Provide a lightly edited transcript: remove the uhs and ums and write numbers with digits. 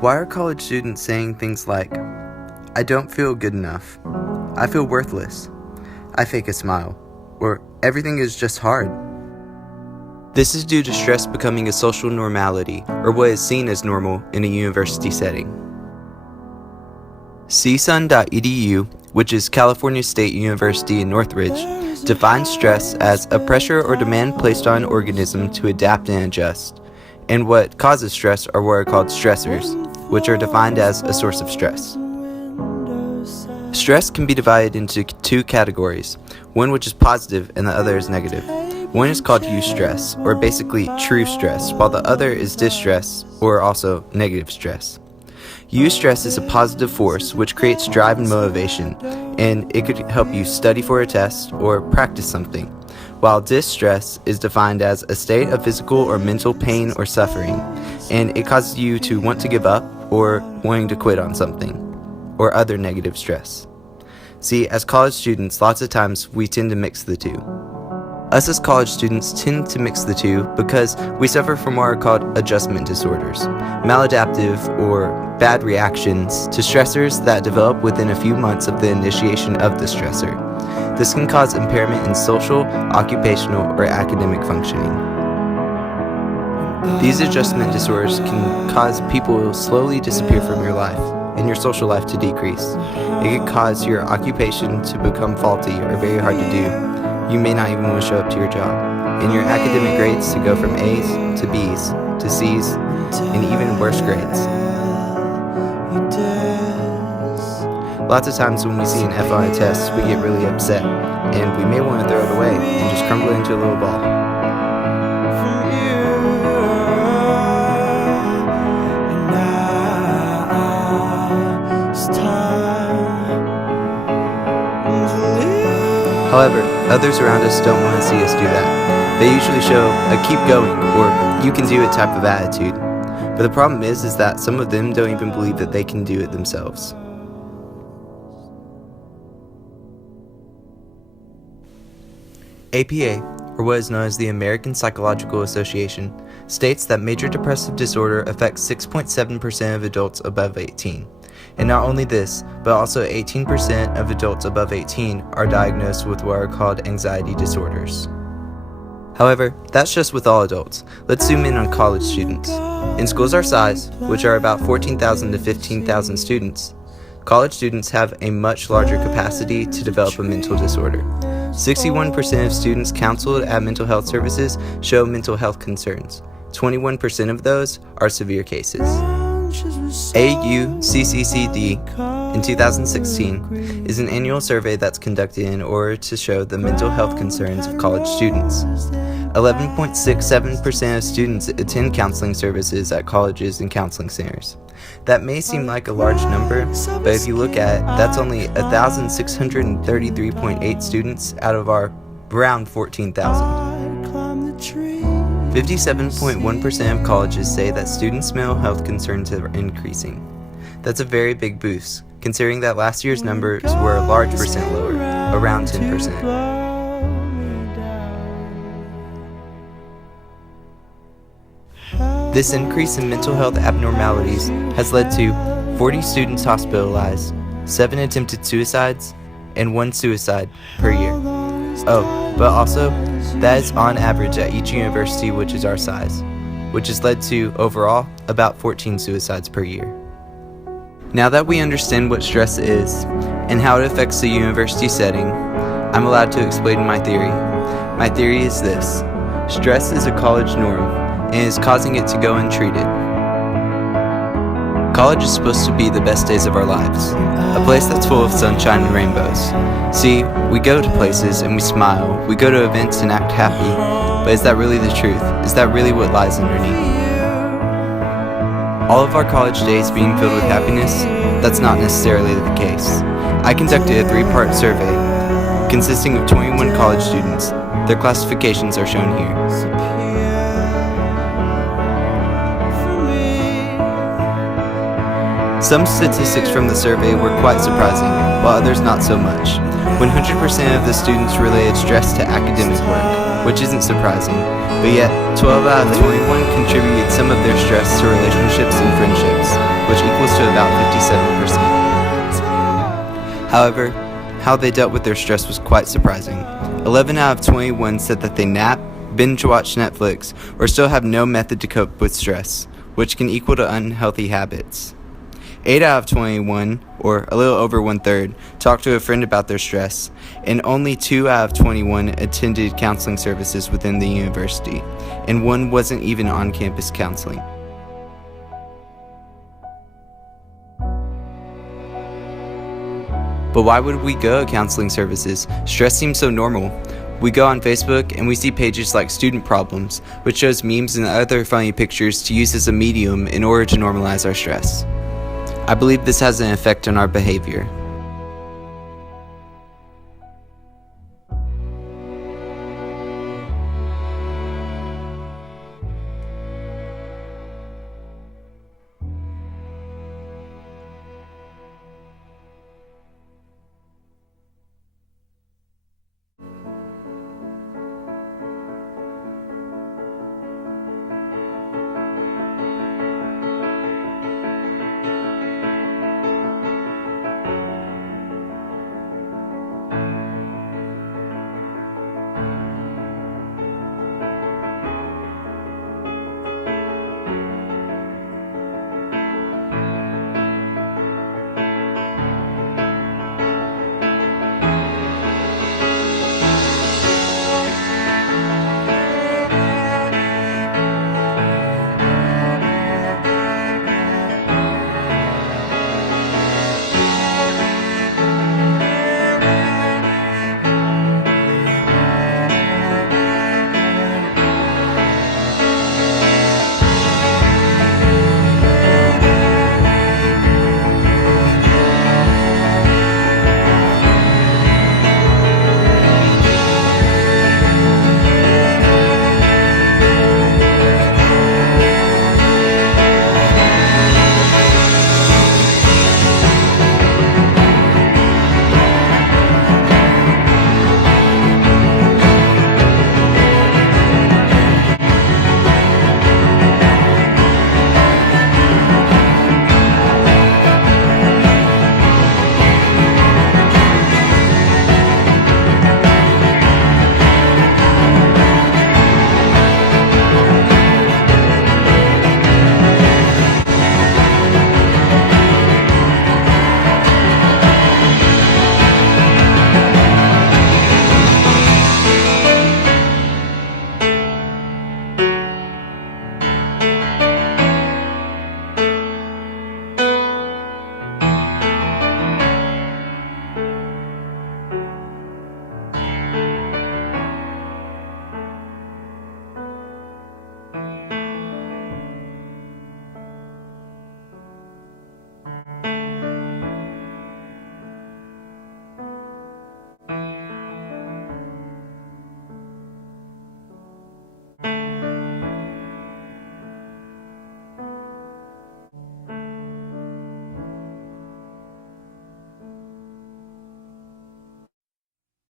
Why are college students saying things like, "I don't feel good enough," "I feel worthless," "I fake a smile," or "everything is just hard"? This is due to stress becoming a social normality, or what is seen as normal in a university setting. CSUN.edu, which is California State University in Northridge, defines stress as a pressure or demand placed on an organism to adapt and adjust. And what causes stress are what are called stressors, which are defined as a source of stress. Stress can be divided into two categories, one which is positive and the other is negative. One is called eustress, or basically true stress, while the other is distress, or also negative stress. Eustress is a positive force which creates drive and motivation, and it could help you study for a test or practice something, while distress is defined as a state of physical or mental pain or suffering, and it causes you to want to give up or wanting to quit on something, or other negative stress. See, as college students, lots of times we tend to mix the two. Us as college students tend to mix the two because we suffer from what are called adjustment disorders, maladaptive or bad reactions to stressors that develop within a few months of the initiation of the stressor. This can cause impairment in social, occupational, or academic functioning. These adjustment disorders can cause people to slowly disappear from your life and your social life to decrease. It could cause your occupation to become faulty or very hard to do. You may not even want to show up to your job, and your academic grades to go from A's to B's to C's and even worse grades. Lots of times when we see an F on a test, we get really upset, and we may want to throw it away and just crumble it into a little ball. However, others around us don't want to see us do that. They usually show a keep going or you can do it type of attitude. But the problem is that some of them don't even believe that they can do it themselves. APA, or what is known as the American Psychological Association, states that major depressive disorder affects 6.7% of adults above 18. And not only this, but also 18% of adults above 18 are diagnosed with what are called anxiety disorders. However, that's just with all adults. Let's zoom in on college students. In schools our size, which are about 14,000 to 15,000 students, college students have a much larger capacity to develop a mental disorder. 61% of students counseled at mental health services show mental health concerns. 21% of those are severe cases. AUCCCD in 2016 is an annual survey that's conducted in order to show the mental health concerns of college students. 11.67% of students attend counseling services at colleges and counseling centers. That may seem like a large number, but if you look at it, that's only 1,633.8 students out of our around 14,000. 57.1% of colleges say that students' mental health concerns are increasing. That's a very big boost, considering that last year's numbers were a large percent lower, around 10%. This increase in mental health abnormalities has led to 40 students hospitalized, 7 attempted suicides, and 1 suicide per year. Oh, but also, that is on average at each university which is our size, which has led to, overall, about 14 suicides per year. Now that we understand what stress is, and how it affects the university setting, I'm allowed to explain my theory. My theory is this: stress is a college norm, and is causing it to go untreated. College is supposed to be the best days of our lives, a place that's full of sunshine and rainbows. See, we go to places and we smile, we go to events and act happy, but is that really the truth? Is that really what lies underneath? All of our college days being filled with happiness? That's not necessarily the case. I conducted a 3-part survey consisting of 21 college students. Their classifications are shown here. Some statistics from the survey were quite surprising, while others not so much. 100% of the students related stress to academic work, which isn't surprising, but yet 12 out of 21 contributed some of their stress to relationships and friendships. which equals to about 57%. However, how they dealt with their stress was quite surprising. 11 out of 21 said that they nap, binge watch Netflix, or still have no method to cope with stress, which can equal to unhealthy habits. 8 out of 21, or a little over 1/3, talked to a friend about their stress, and only 2 out of 21 attended counseling services within the university, and one wasn't even on campus counseling. But why would we go to counseling services? Stress seems so normal. We go on Facebook and we see pages like Student Problems, which shows memes and other funny pictures to use as a medium in order to normalize our stress. I believe this has an effect on our behavior.